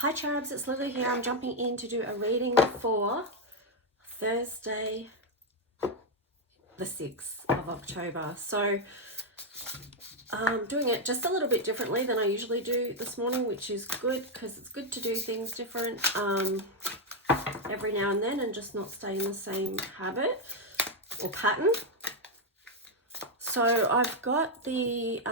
Hi Cherubs, it's Lily here. I'm jumping in to do a reading for Thursday the 6th of October. So I'm doing it just a little bit differently than I usually do this morning, which is good because it's good to do things different every now and then and just not stay in the same habit or pattern. So I've got the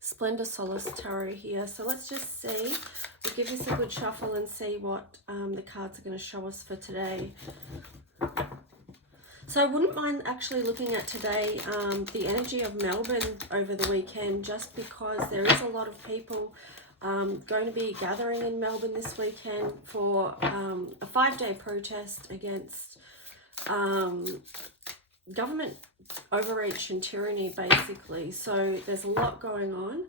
Splendor Solace Tarot here. So let's just see. We'll give this a good shuffle and see what the cards are going to show us for today. So I wouldn't mind actually looking at today the energy of Melbourne over the weekend, just because there is a lot of people going to be gathering in Melbourne this weekend for a 5-day protest against government overreach and tyranny, basically. So there's a lot going on.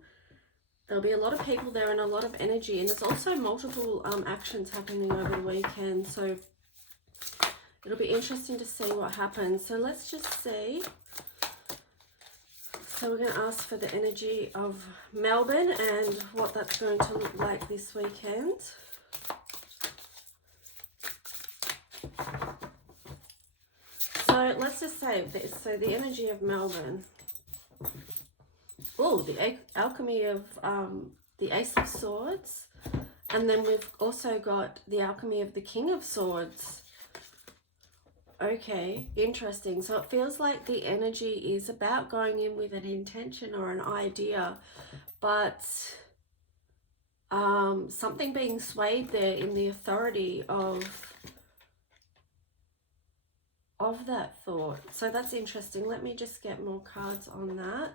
There'll be a lot of people there and a lot of energy, and there's also multiple actions happening over the weekend, so it'll be interesting to see what happens. So let's just see. So we're going to ask for the energy of Melbourne and what that's going to look like this weekend. So let's just say this. So the energy of Melbourne. Oh, the Alchemy of the Ace of Swords. And then we've also got the Alchemy of the King of Swords. Okay, interesting. So it feels like the energy is about going in with an intention or an idea, but something being swayed there in the authority of that thought. So that's interesting. Let me just get more cards on that.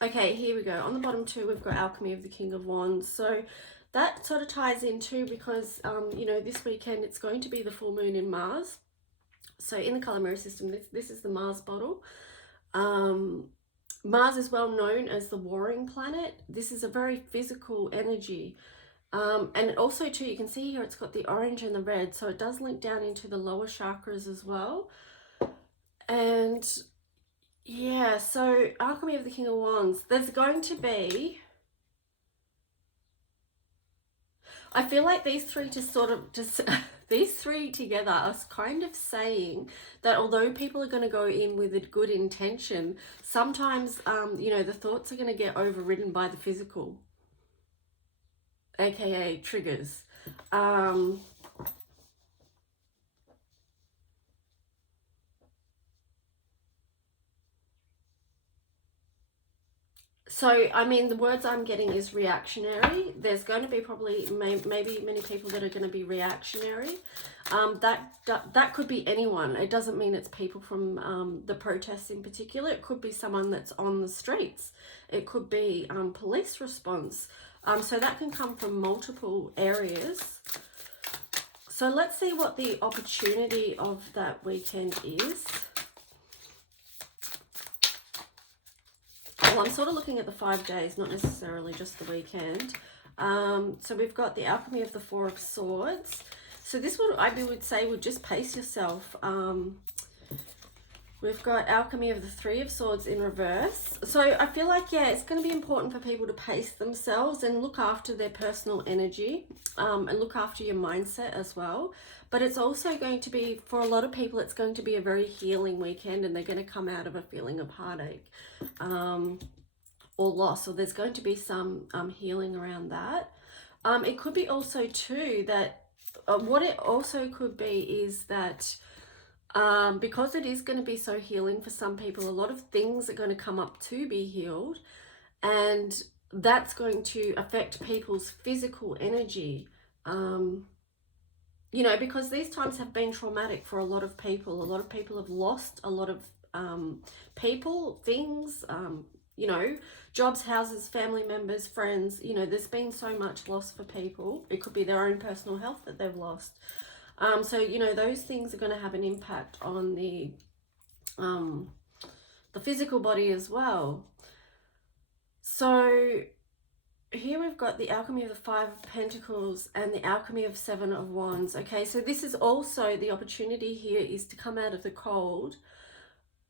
Okay, here we go. On the bottom two, we've got Alchemy of the King of Wands. So that sort of ties in too, because, you know, this weekend it's going to be the full moon in Mars. So in the color mirror system, this is the Mars bottle. Mars is well known as the warring planet. This is a very physical energy. And also too, you can see here it's got the orange and the red, so it does link down into the lower chakras as well. And yeah, so Alchemy of the King of Wands, there's going to be, I feel like these three these three together are kind of saying that although people are going to go in with a good intention, sometimes, you know, the thoughts are going to get overridden by the physical, aka triggers. So, I mean, the words I'm getting is reactionary. There's going to be probably maybe many people that are going to be reactionary. That could be anyone. It doesn't mean it's people from the protests in particular. It could be someone that's on the streets. It could be police response. So that can come from multiple areas. So let's see what the opportunity of that weekend is. Well, I'm sort of looking at the 5 days, not necessarily just the weekend. So we've got the Alchemy of the Four of Swords. So this one, I would say, would just pace yourself. We've got Alchemy of the Three of Swords in reverse. So I feel like, yeah, it's going to be important for people to pace themselves and look after their personal energy, and look after your mindset as well. But it's also going to be, for a lot of people, it's going to be a very healing weekend, and they're going to come out of a feeling of heartache or loss, or there's going to be some healing around that. It could be also too that what it also could be is that because it is going to be so healing for some people, a lot of things are going to come up to be healed, and that's going to affect people's physical energy. You know, because these times have been traumatic for a lot of people. A lot of people have lost a lot of people, things, you know, jobs, houses, family members, friends. You know, there's been so much loss for people. It could be their own personal health that they've lost. So, you know, those things are going to have an impact on the physical body as well. So here we've got the Alchemy of the Five of Pentacles and the Alchemy of Seven of Wands. Okay, so this is also the opportunity here is to come out of the cold.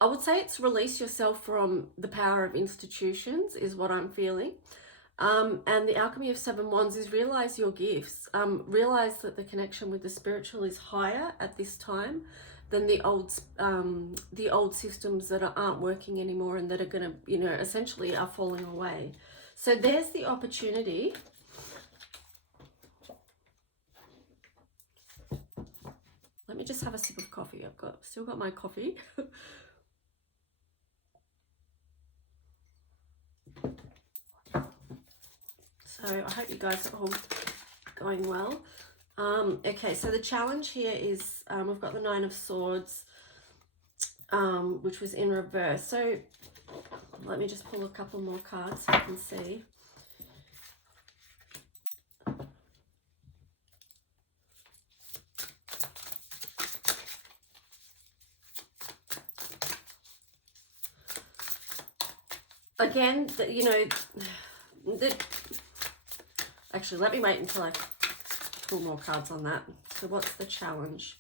I would say it's release yourself from the power of institutions is what I'm feeling. And the Alchemy of Seven Wands is realize your gifts. Realize that the connection with the spiritual is higher at this time than the old systems that aren't working anymore and that are going to, you know, essentially are falling away. So there's the opportunity. Let me just have a sip of coffee. I've still got my coffee. So I hope you guys are all going well. Okay, so the challenge here is we've got the Nine of Swords, which was in reverse. So let me just pull a couple more cards so you can see. Again, you know, actually, let me wait until I pull more cards on that. So what's the challenge?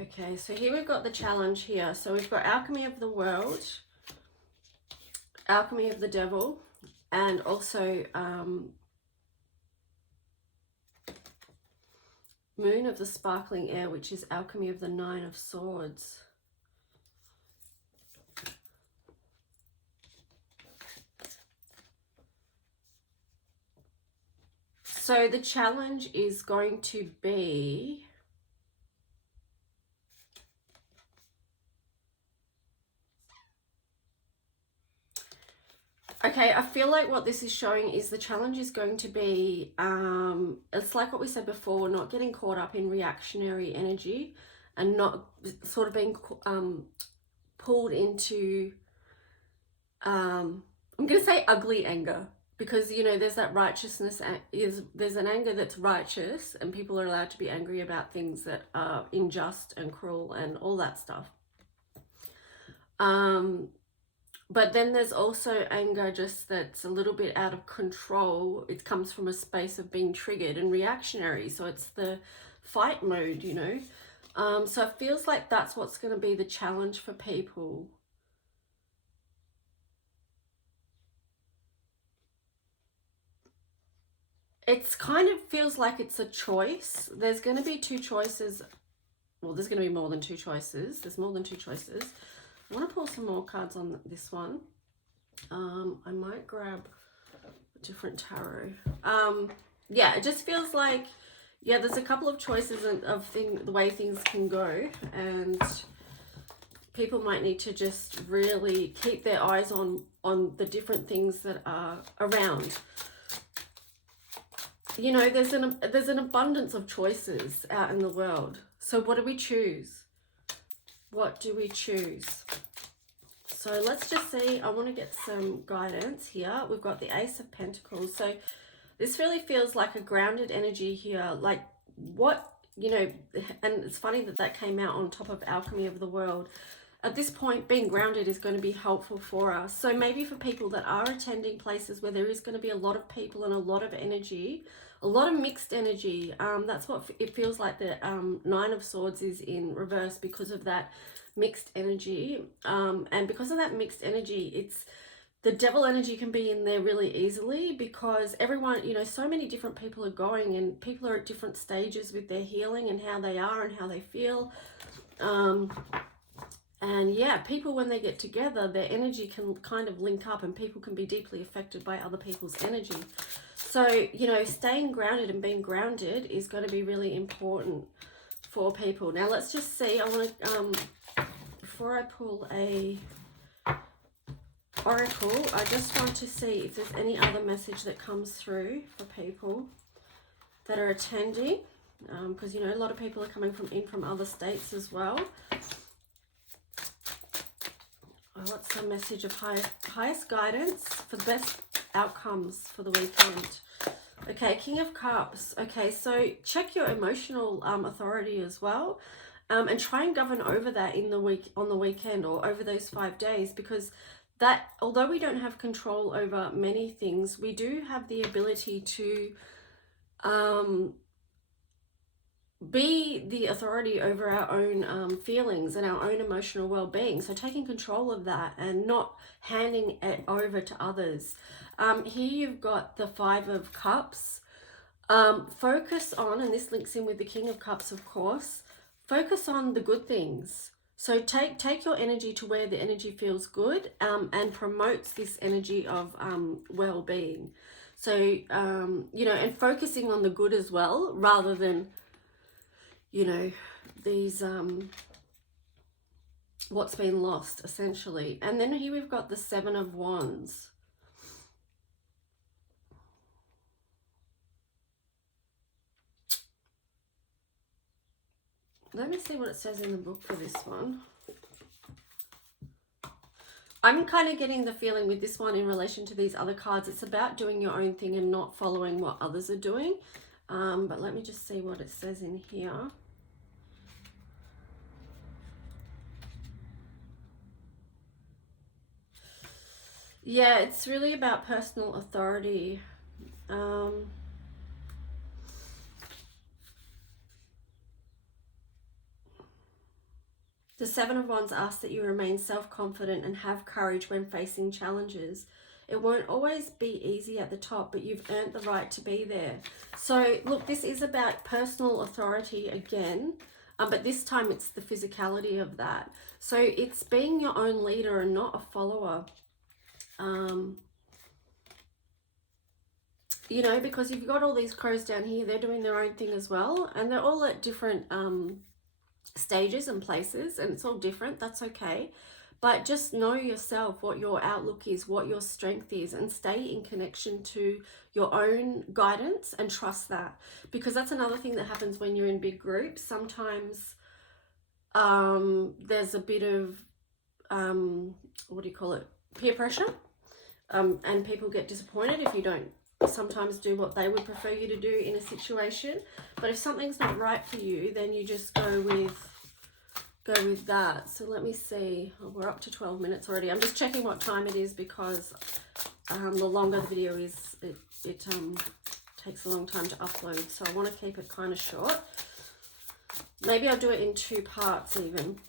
Okay, so here we've got the challenge here. So we've got Alchemy of the World, Alchemy of the Devil, and also Moon of the Sparkling Air, which is Alchemy of the Nine of Swords. So the challenge is going to be okay, I feel like what this is showing is the challenge is going to be, it's like what we said before, not getting caught up in reactionary energy and not sort of being pulled into, I'm going to say ugly anger. Because, you know, there's that righteousness, there's an anger that's righteous and people are allowed to be angry about things that are unjust and cruel and all that stuff. But then there's also anger just that's a little bit out of control. It comes from a space of being triggered and reactionary. So it's the fight mode, you know. So it feels like that's what's going to be the challenge for people. It's kind of feels like it's a choice. There's going to be two choices. Well, there's going to be more than two choices. There's more than two choices. I want to pull some more cards on this one. I might grab a different tarot. Yeah, it just feels like, yeah, there's a couple of choices of the way things can go. And people might need to just really keep their eyes on the different things that are around. You know, there's an abundance of choices out in the world. So what do we choose? What do we choose? So let's just see. I want to get some guidance here. We've got the Ace of Pentacles. So this really feels like a grounded energy here. Like what, you know, and it's funny that that came out on top of Alchemy of the World. At this point, being grounded is going to be helpful for us. So maybe for people that are attending places where there is going to be a lot of people and a lot of energy, a lot of mixed energy. That's what it feels like the Nine of Swords is in reverse because of that mixed energy. And because of that mixed energy, it's the devil energy can be in there really easily because everyone, you know, so many different people are going and people are at different stages with their healing and how they are and how they feel. And yeah, people when they get together, their energy can kind of link up and people can be deeply affected by other people's energy. So, you know, staying grounded and being grounded is going to be really important for people. Now, let's just see. I want to, before I pull a oracle, I just want to see if there's any other message that comes through for people that are attending. Because, you know, a lot of people are coming from other states as well. What's the message of highest guidance for the best outcomes for the weekend? Okay, King of Cups. Okay, so check your emotional authority as well. And try and govern over that in the week, on the weekend, or over those 5 days, because that, although we don't have control over many things, we do have the ability to be the authority over our own feelings and our own emotional well-being. So taking control of that and not handing it over to others. Here you've got the 5 of Cups. Focus on, and this links in with the King of Cups, of course, focus on the good things. So take your energy to where the energy feels good, and promotes this energy of well-being. So, you know, and focusing on the good as well, rather than, you know, these, what's been lost, essentially. And then here we've got the 7 of Wands. Let me see what it says in the book for this one. I'm kind of getting the feeling with this one in relation to these other cards, it's about doing your own thing and not following what others are doing. But let me just see what it says in here. Yeah, it's really about personal authority. The 7 of Wands asks that you remain self-confident and have courage when facing challenges. It won't always be easy at the top, but you've earned the right to be there. So, look, this is about personal authority again, but this time it's the physicality of that. So it's being your own leader and not a follower. You know, because you've got all these crows down here, they're doing their own thing as well, and they're all at different stages and places, and it's all different. That's okay, but just know yourself, what your outlook is, what your strength is, and stay in connection to your own guidance and trust that, because that's another thing that happens when you're in big groups. Sometimes there's a bit of what do you call it, peer pressure, and people get disappointed if you don't sometimes do what they would prefer you to do in a situation. But if something's not right for you, then you just go with that. So let me see. Oh, we're up to 12 minutes already. I'm just checking what time it is, because the longer the video is, it takes a long time to upload. So I want to keep it kind of short. Maybe I'll do it in 2 parts even.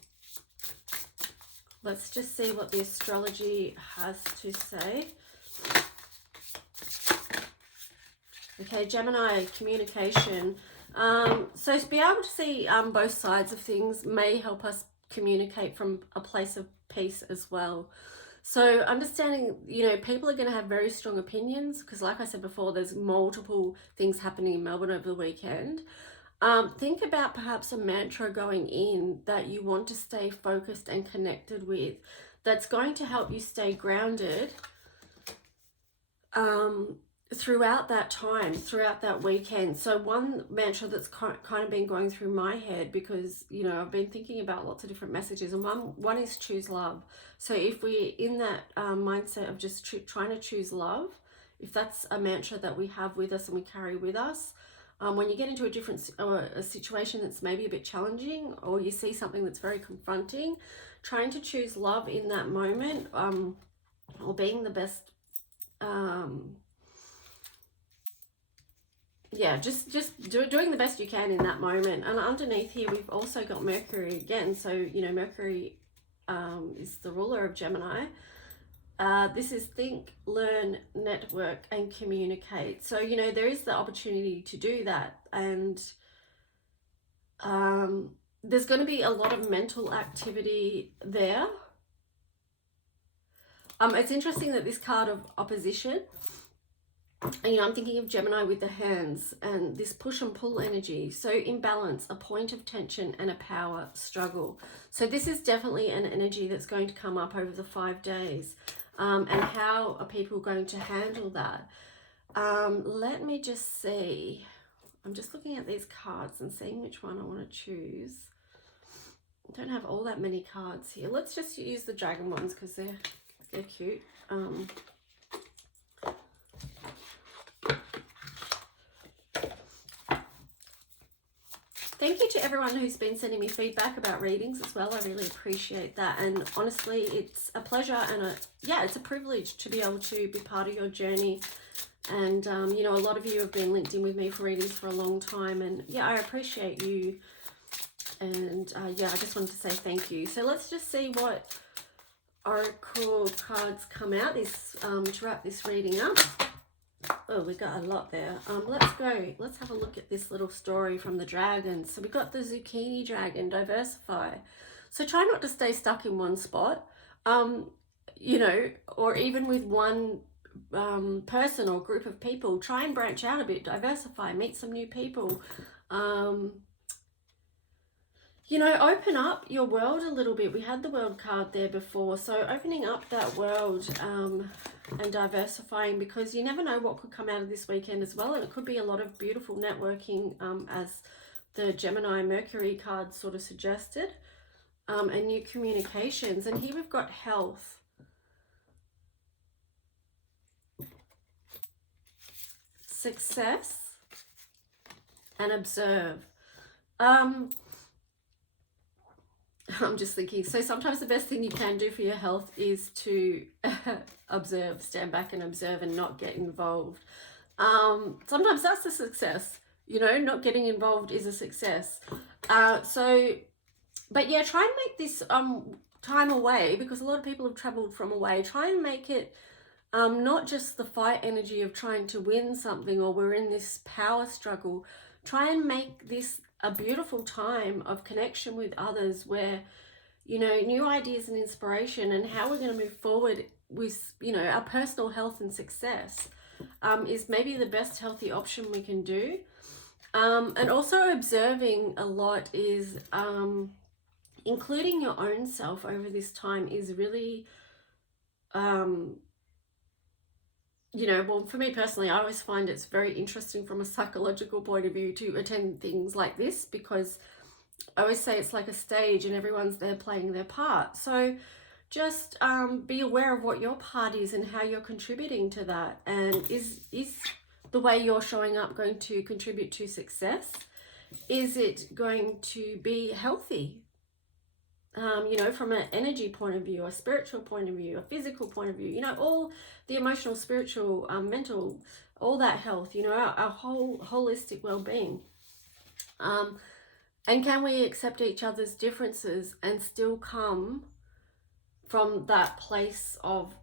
Let's just see what the astrology has to say. Okay, Gemini Communication. So to be able to see both sides of things may help us communicate from a place of peace as well. So understanding, you know, people are going to have very strong opinions, because like I said before, there's multiple things happening in Melbourne over the weekend. Think about perhaps a mantra going in that you want to stay focused and connected with, that's going to help you stay grounded throughout that time, throughout that weekend. So one mantra that's kind of been going through my head, because, you know, I've been thinking about lots of different messages, and one is choose love. So if we're in that mindset of just trying to choose love, if that's a mantra that we have with us and we carry with us, when you get into a situation that's maybe a bit challenging, or you see something that's very confronting, trying to choose love in that moment, or being the best, yeah, just doing the best you can in that moment. And underneath here we've also got Mercury again. So, you know, Mercury is the ruler of Gemini. This is think, learn, network, and communicate. So, you know, there is the opportunity to do that. And there's going to be a lot of mental activity there. It's interesting that this card of opposition, and, you know, I'm thinking of Gemini with the hands and this push and pull energy. So imbalance, a point of tension, and a power struggle. So this is definitely an energy that's going to come up over the 5 days. And how are people going to handle that? Let me just see. I'm just looking at these cards and seeing which one I want to choose. I don't have all that many cards here. Let's just use the dragon ones because they're cute. thank you to everyone who's been sending me feedback about readings as well. I really appreciate that. And honestly, it's a pleasure and it's a privilege to be able to be part of your journey. And, you know, a lot of you have been linked in with me for readings for a long time. And yeah, I appreciate you. And yeah, I just wanted to say thank you. So let's just see what oracle cards come out this to wrap this reading up. Oh, we got a lot there. Let's have a look at this little story from the dragons. So we got the zucchini dragon, diversify. So try not to stay stuck in one spot, you know, or even with one person or group of people. Try and branch out a bit, diversify, meet some new people. You know, open up your world a little bit. We had the world card there before. So opening up that world and diversifying, because you never know what could come out of this weekend as well. And it could be a lot of beautiful networking, as the Gemini Mercury card sort of suggested, and new communications. And here we've got health. Success and observe. I'm just thinking, so sometimes the best thing you can do for your health is to observe, stand back and observe and not get involved. Sometimes that's a success, you know, not getting involved is a success. But yeah, try and make this time away, because a lot of people have traveled from away. Try and make it not just the fight energy of trying to win something, or we're in this power struggle. Try and make this a beautiful time of connection with others, where, you know, new ideas and inspiration and how we're going to move forward with, you know, our personal health and success is maybe the best healthy option we can do. And also observing a lot is including your own self over this time is really you know, well, for me personally, I always find it's very interesting from a psychological point of view to attend things like this, because I always say it's like a stage and everyone's there playing their part. So just be aware of what your part is and how you're contributing to that. And is the way you're showing up going to contribute to success? Is it going to be healthy? You know, from an energy point of view, a spiritual point of view, a physical point of view, you know, all the emotional, spiritual, mental, all that health, you know, our whole holistic well-being. And can we accept each other's differences and still come from that place of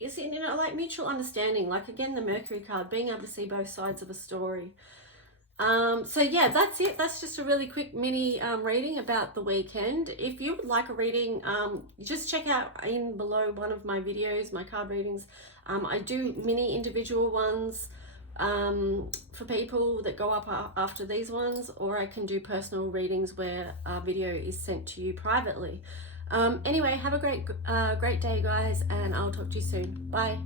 is it, you know, like mutual understanding, like again the Mercury card, being able to see both sides of a story. So yeah, that's it. That's just a really quick mini reading about the weekend. If you would like a reading, just check out in below one of my videos, my card readings. I do mini individual ones for people that go up after these ones, or I can do personal readings where a video is sent to you privately. Anyway, have a great day, guys, and I'll talk to you soon. Bye.